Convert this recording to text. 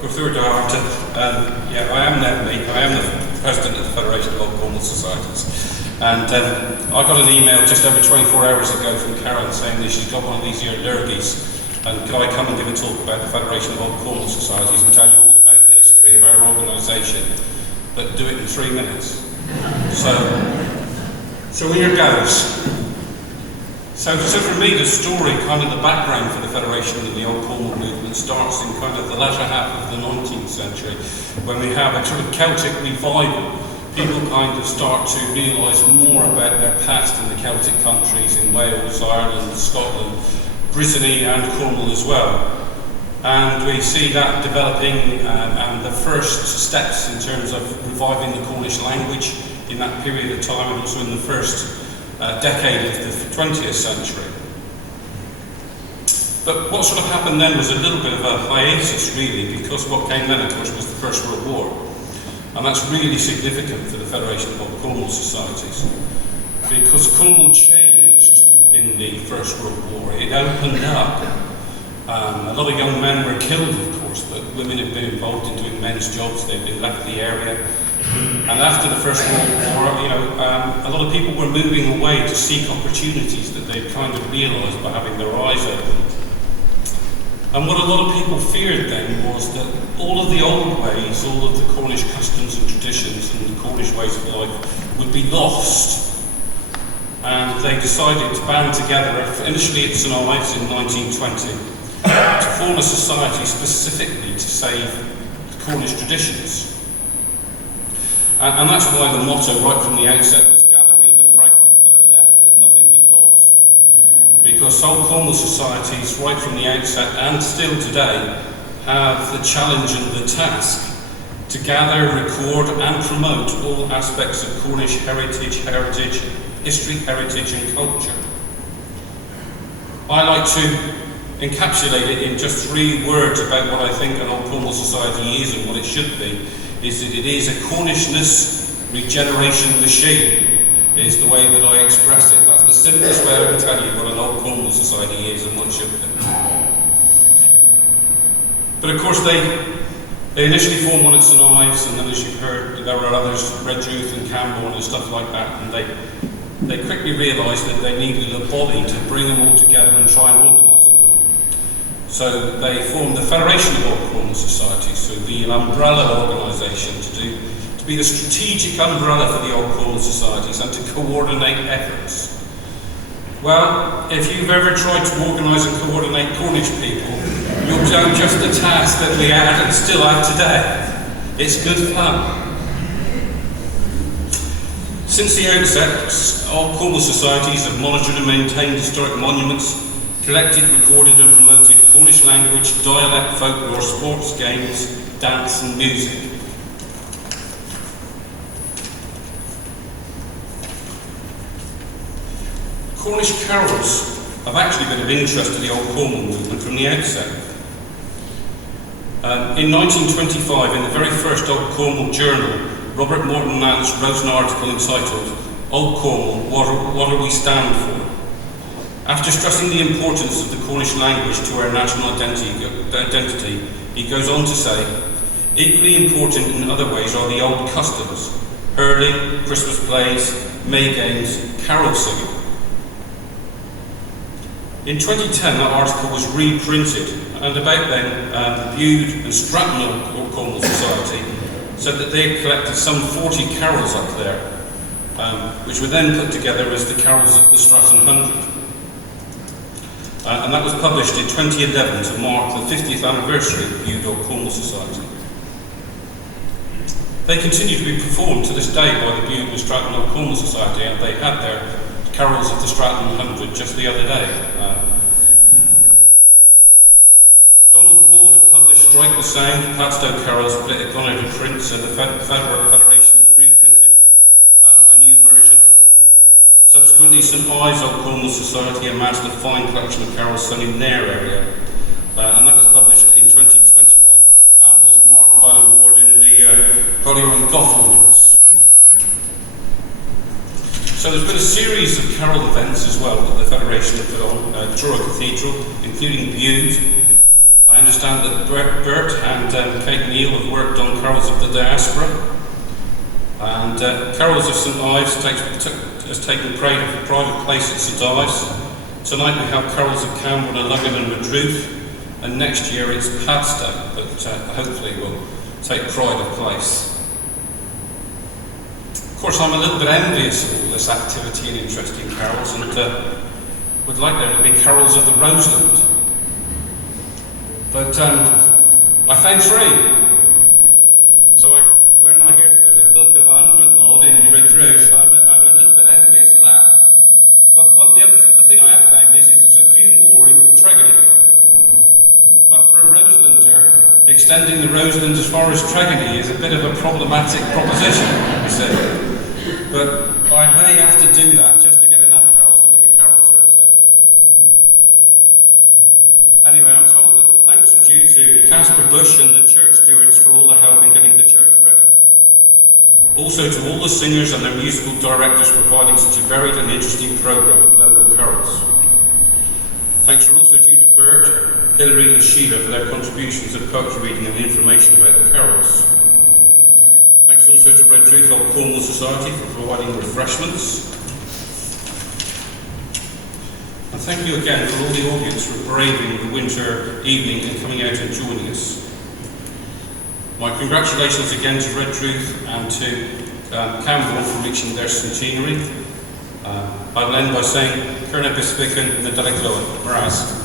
go through to Arlington. Yeah, I am Nev Meek. I am the president of the Federation of Old Cornwall Societies. And I got an email just over 24 hours ago from Karen saying that she's got one of these here lurgies, and could I come and give a talk about the Federation of Old Cornwall Societies and tell you all about the history of our organisation, but do it in 3 minutes. So here goes. So for me, the story, kind of the background for the Federation and the Old Cornwall movement starts in kind of the latter half of the 19th century, when we have a sort of Celtic revival. People kind of start to realise more about their past in the Celtic countries, in Wales, Ireland, Scotland, Brittany and Cornwall as well. And we see that developing and the first steps in terms of reviving the Cornish language in that period of time, and also in the first decade of the 20th century. But what sort of happened then was a little bit of a hiatus, really, because what came then, of course, was the First World War. And that's really significant for the Federation of Old Cornwall Societies, because Cornwall changed in the First World War. It opened up. A lot of young men were killed, of course, but women had been involved in doing men's jobs. They'd been left the area. And after the First World War, a lot of people were moving away to seek opportunities that they'd kind of realised by having their eyes opened. And what a lot of people feared then was that all of the old ways, all of the Cornish customs and traditions and the Cornish ways of life would be lost. And they decided to band together, initially at St Ives in 1920, to form a society specifically to save the Cornish traditions. And that's why the motto right from the outset was "Gather we the fragments that are left, that nothing be lost." Because Old Cornwall societies, right from the outset and still today, have the challenge and the task to gather, record and promote all aspects of Cornish heritage, history, heritage and culture. I like to encapsulate it in just 3 words about what I think an Old Cornwall society is and what it should be. Is that it is a Cornishness regeneration machine, is the way that I express it. That's the simplest way I can tell you what an Old Cornwall society is and what it should be. But of course they initially formed one at St Ives, and then as you've heard, there were others, Redruth and Camborne and stuff like that, and they quickly realised that they needed a body to bring them all together and try and organise them. So they formed the Federation of Old Cornwall Societies, so the umbrella organisation to be the strategic umbrella for the Old Cornwall Societies and to coordinate efforts. Well, if you've ever tried to organise and coordinate Cornish people, you'll do just the task that we had and still have today. It's good fun. Since the outset, Old Cornwall Societies have monitored and maintained historic monuments, collected, recorded and promoted Cornish language, dialect, folklore, sports, games, dance and music. Cornish carols have actually been of interest to the Old Cornwall movement from the outset. In 1925, in the very first Old Cornwall Journal, Robert Morton Nance wrote an article entitled "Old Cornwall, what do we stand for?" After stressing the importance of the Cornish language to our national identity, he goes on to say, equally important in other ways are the old customs, hurling, Christmas plays, May games, carol singing. In 2010, that article was reprinted, and about then, the Bude and Stratton Old Cornwall Society said that they had collected some 40 carols up there, which were then put together as the carols of the Stratton 100. And that was published in 2011 to mark the 50th anniversary of the Bude Old Cornwall Society. They continue to be performed to this day by the Bude and Stratton Old Cornwall Society, and they had their carols of the Stratton 100 just the other day. Donald Wall had published Strike the Sound, Padstow carols, but it had gone out of print, so the Federation reprinted a new version. Subsequently, St Ives Old Cornwall Society amassed a fine collection of carols sung in their area, and that was published in 2021 and was marked by an award in the Collier and Gough Awards. So there's been a series of carol events as well that the Federation have put on, Truro Cathedral, including Bude. I I understand that Bert and Kate Neal have worked on Carols of the Diaspora, and Carols of St Ives has taken pride of place at St Ives. Tonight we have Carols of Camberwell, Luggan and Redruth, and next year it's Padstow that hopefully will take pride of place. Of course, I'm a little bit envious of all this activity and interest in carols, and would like there to be Carols of the Roseland. But I found 3. So when I hear that there's a book of 100 and odd in Redruth, I'm a little bit envious of that. But the thing I have found is there's a few more in Tregony. But for a Roselander, extending the Roseland as far as Tregony is a bit of a problematic proposition, you see. But I may have to do that just to get enough carols to make a carol service out of it. Anyway, I'm told that thanks are due to Casper Bush and the church stewards for all their help in getting the church ready. Also to all the singers and their musical directors providing such a varied and interesting programme of local carols. Thanks are also due to Bert, Hilary and Sheila for their contributions of poetry reading and information about the carols. Thanks also to Redruth Old Cornwall Society for providing refreshments. And thank you again for all the audience for braving the winter evening and coming out and joining us. My congratulations again to Redruth and to Camberwell for reaching their centenary. I'll end by saying, Cyrna Bispican na Dalagloan, Maraz.